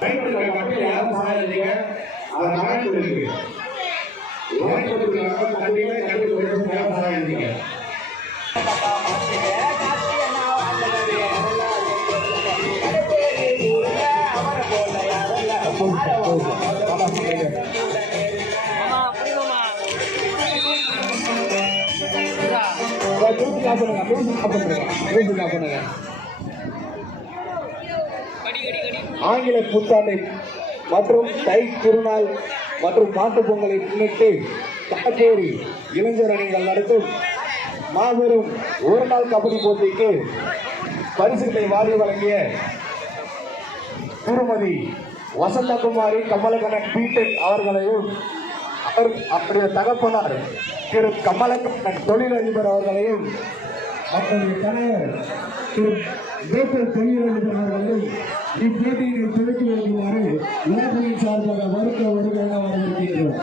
மட்டும் யாரும் சாதிங்க அதை மகன் இருக்கு சாதிங்க ஆங்கில புத்தாண்டை மற்றும் தை திருநாள் மற்றும் மாட்டுப் பொங்கலை முன்னிட்டு தாப்பேரி இளைஞர் அணிகள் நடத்தும் மாபெரும் ஒரு நாள் கபடி போட்டிக்கு பரிசுகளை வாரி வழங்கிய திருமதி வசந்தகுமாரி கமலக்கண்ணன் பீட்டெக் அவர்களையும் அவருடைய தகப்பனார் திரு கமலக்கண்ணன் தொழிலதிபர் அவர்களையும் அவருடைய தலைவர் திரு தொழிலதிபர் அவர்களையும் இப்போட்டியினை துவக்கி வைக்குமாறு இளைஞரின் சார்பாக வருக என வரவேற்கின்றோம்.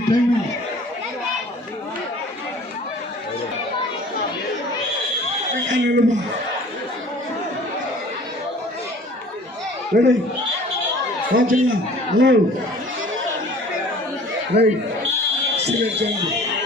Time out. Ready? Watching out. Move. Right. Select